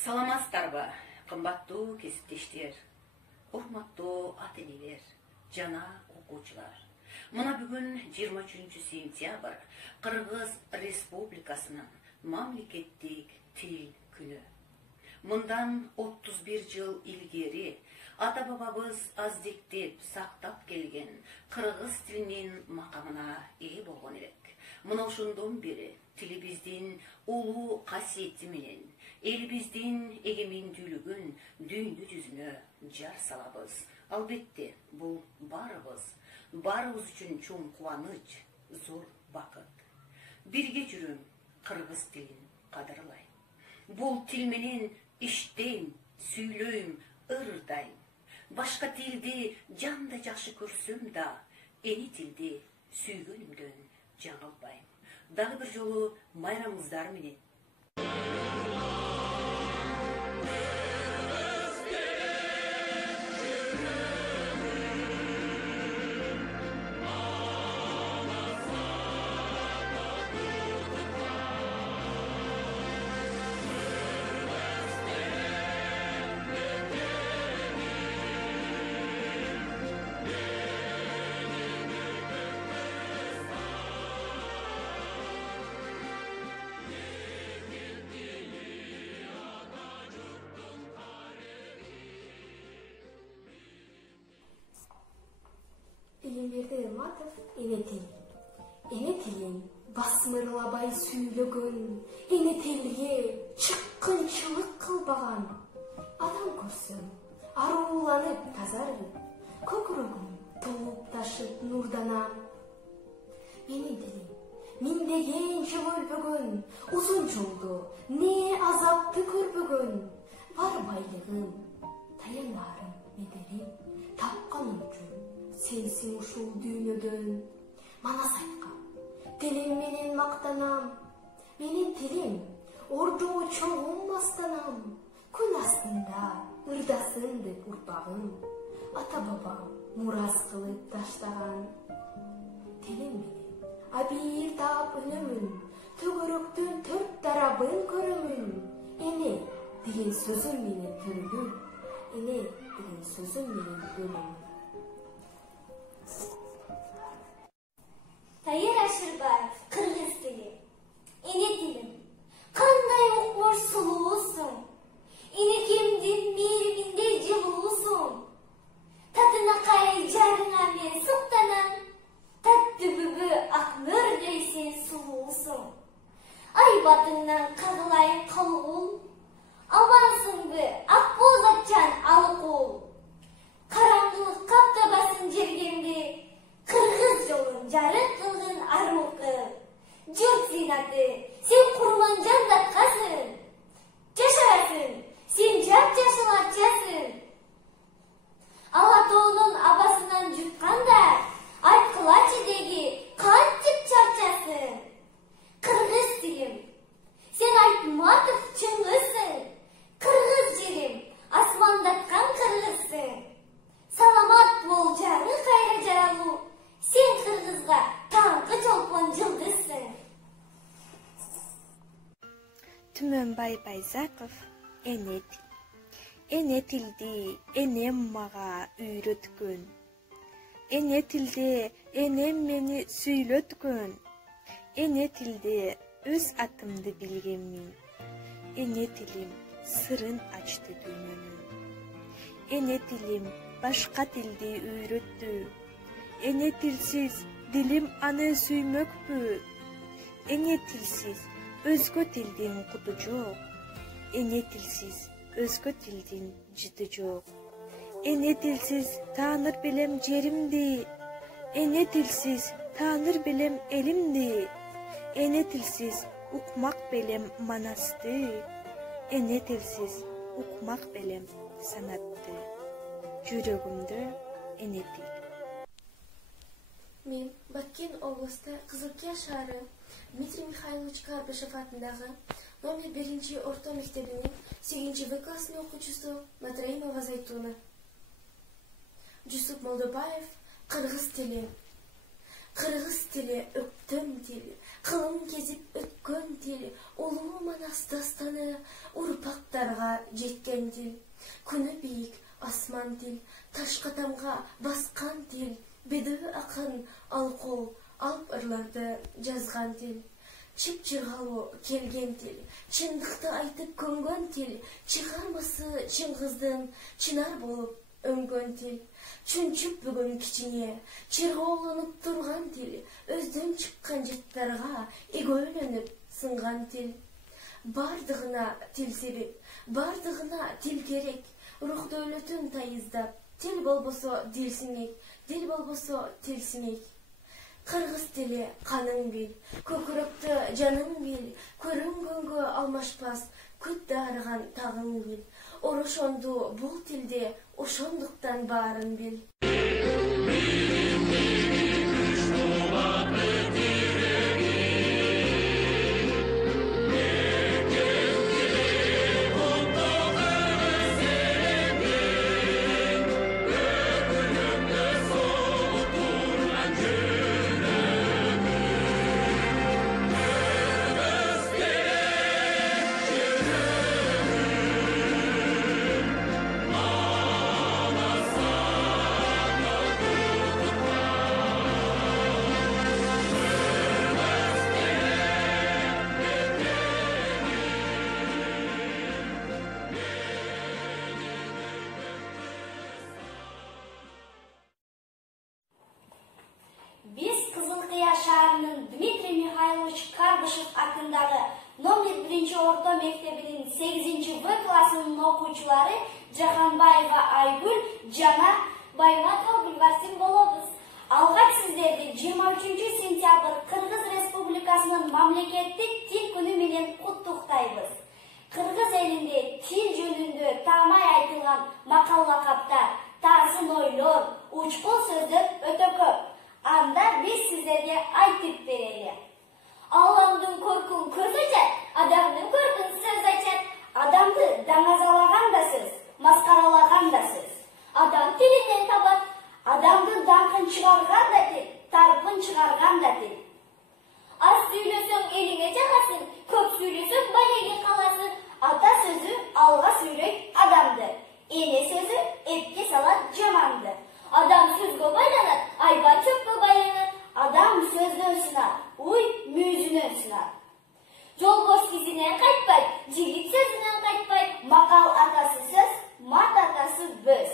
Саламатсыздарбы, кымбаттуу кесиптештер, урматтуу ата-энелер, жана окуучулар. Мына бүгүн 23 сентябрь Кыргыз Республикасынын мамлекеттик тил күнү. Мындан 31 жыл илгери ата-бабабыз аздектеп сактап келген кыргыз тилинин макамына ээ болгон элек. Мына ошондон бери тилибиздин улуу касиети менен элибиздин эгемендүүлүгүн дүйнө жүзүнө жар салабыз. Албетте, бул барыбыз үчүн чоң кубаныч, зор бакыт. Бирге жүрүм, кыргыз тилин кадырлайм. Бул тил менен иштейм, сүйлөйм, ырдайм. Башка тилди жанда жакшы көрсөм да, эни тилди сүйгөнүмдөн жаңылбайм. Дагы бир жолу майрамыңыздар менен. Элимберди Ырматов эне тил. Эне тилин басмырлабай сүйлөгөн, эне тилге чыккынчылык кылбаган. Адам көрсөм, аруланып тазарып, көкүрөгүм толуп ташып нурданам. Менин тилим миңдеген жыл өлбөгөн, узун жолду не азапты көрбөгөн. Бар байлыгым, таянарым, медерим, тапканым үчүн сенсиң ушул дүйнөдөн. Манас айткан, тилим менен мактанам. Менин тилим ордоо чоңун мастанам. Күн астында ырдасын деп урпагым, ата-бабам мурас кылып таштаган. Тилим менен абийир таап өнөмүн, төгөрөктүн төрт тарабын көрөмүн. Эне деген сөзүм менен төрөмүн, эне деген сөзүм менен өлөмүн. Тайыр Ашырбаев, кыргыз тили. Эне тилим, кандай укмуш сулуусуң. Энекемдин мээриминде жылуусуң. Татынакай жарыңа мен суктанам. Таттуу бүгү ак мөрдөй сен сулуусуң. Айбатыңнан кагылайын калгул. Амансыңбы ак боз атчан алыкул. Караңгылык каптабасын жергемди. Кыргыз жолун жарык кылгын арукы. Журт зинаты, сен курман жандаткасың. Жашарасың, сен жап-жашыл атчасың. Алатоонун абасынан жутканда, айткылачы деги кантип чарчасың. Кыргыз тилим, сен Айтматов чыңгысың. Кыргыз жерим, асмандаткан кыргызсың. Саламат бол жары кайра жаралуу. Сен кыргызга таңкы чолпон жылдызсың. Түмөнбай Байзаков, эне тил. Эне тилди энем мага үйрөткөн. Эне тилде энем мени сүйлөткөн. Эне тилде өз атымды билгенмин. Эне тилим сырын ачты дүйнөнүн. Эне тилим башка тилди үйрөттү. Эне тилсиз дилим аны сүймөкпү. Эне тилсиз өзгө тилдин куту жок. Эне тилсиз өзгө тилдин жыты жок. Эне тилсиз тааныр белем жеримди. Эне тилсиз тааныр белем элимди. Эне тилсиз укмак белем манасты. эне тилсиз укмак белем санатты. Жүрөгүмдө эне тил. Мен Баткен облысты Кызылкия шаары Дмитрий Михайлович Карбышев атындагы номер 1 орто мектебинин 8 В классынын окуучусу Матраимова Зайтуна. Жусуп Молдобаев кыргыз тили. Кыргыз тили өктөм тил, кылым кезип өткөн тил, улуу манас дастаны урпактарга жеткен тил. Күнү бийик асман тил, таш катамга баскан тил, бедөө акын алкол алп ырларды жазган тил. Чып чыргалуу келген тил, чындыкты айтып көнгөн тил, чыгармасы Чыңгыздын чынар болуп өңгөн тил. Чүнчүп бүгүн кичине, чырголонуп турган тил, өздөн чыккан жыттарга эгөөлөнүп сынган тил. Бардыгына тил себеп, бардыгына тил керек, рух дөөлөтүн тайыздап, тил болбосо дил сиңек, дил болбосо тил сиңек. Кыргыз тили каның бил, көкүрөктө жаның бил, көрүнгөнгө алмашпас, күт дарыган тагың бил. Орошонду бул тилде ошондуктан баарын бил. Biz Kızılkaya şaharının Dmitri Mihайлович Карбышев атындагы номер 1 орто мектебинин 8 В классынын окуучулары Жаханбаева Айгүл жана Байматова Гүлбарсин болобуз. Алгач сиздерди 23 сентябрь Кыргыз Республикасынын мамлекеттик тил күнү менен куттуктайбыз. Кыргыз элинде тил жөнүндө таамай айтылган макал-лакаптар, таасын ойлор, учкул сөздөр өтө көп. Анда biz sizlerge айтып берели. Allah'ın korkun көз açar, adamın korkun söz açar. Adamды даңазалаган да сіз, маскаралаган да сіз. Адам тилинен табат, адамды даңқын чыгарган да тил, тарпын чыгарган да тил. Аз сүйлөсөң элиңе жагасың, көп сүйлөсөң балеге каласың. Ата сөзү алга сүйлөйт адамды, эне сөзү эпке салат жаманды. Адам сөзгө байланат, айбан чөпкө байланат. Адам сөздөн сынат, уй мүйүзүнөн сынат. Жолбош кизинен кайтпайт, жигит сөзүнөн кайтпайт. Макал атасы сөз, мат атасы бөз.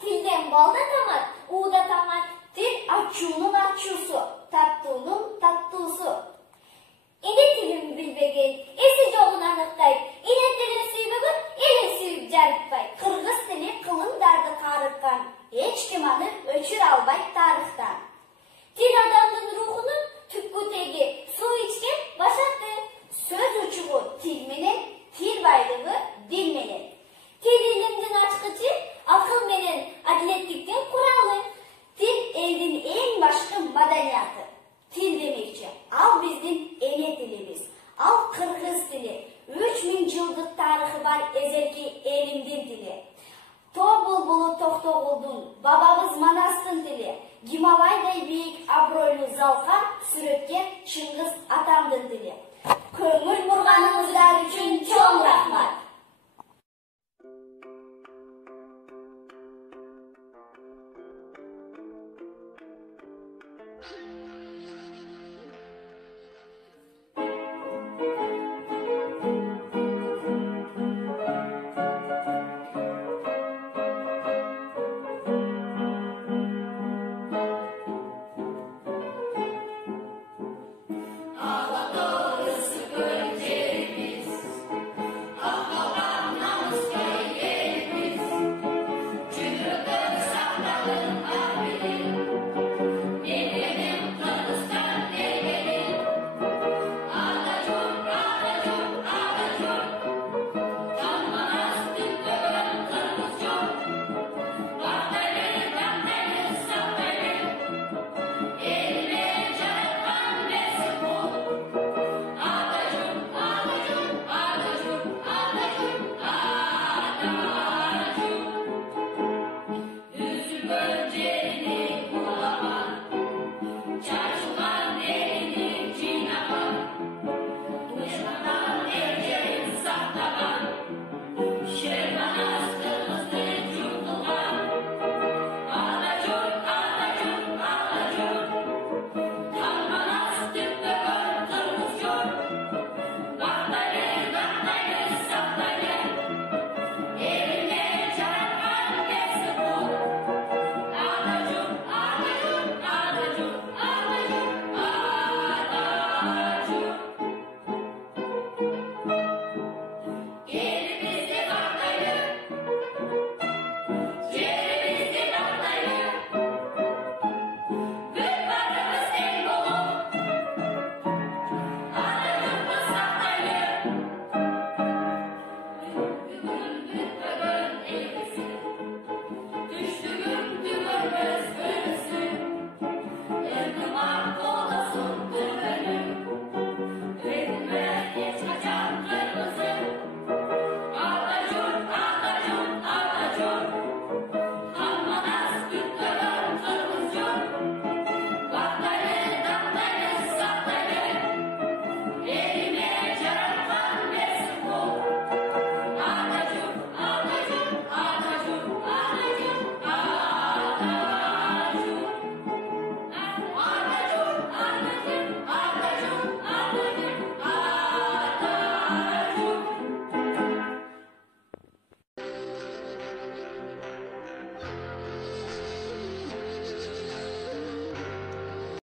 Тилден балда тамат, ууда тамат. Тил ачуунун ачуусу, таттуунун таттуусу. Эне тилин билбеген, эси жогун аныктайт. Эне тилин сүйбөгөн, элин сүйүп жарытпайт. Кыргыз тили кылымдарды карыткан. Эч ким аны өчүрө албайт тарыхтан. Тил адамдын рухунун түпкү теги, суу ичкен башаты. Сөз учугу тил менен, тил байлыгы дил менен. Тил илимдин ачкычы, акыл менен адилеттиктин куралы. Тил элдин эң башкы маданияты. Тил демекчи, ал биздин эне тилибиз. Ал кыргыз тили, 3000 жылдык тарыхы бар эзерки элимдин тили. Тобулбулу Токтогулдун, бабабыз Манастын тили, Гималайдай бийик абройлуу залкан сүрөткөн Чыңгыз атамдын тили. Көңүл бурганыңыздар үчүн чоң рахмат.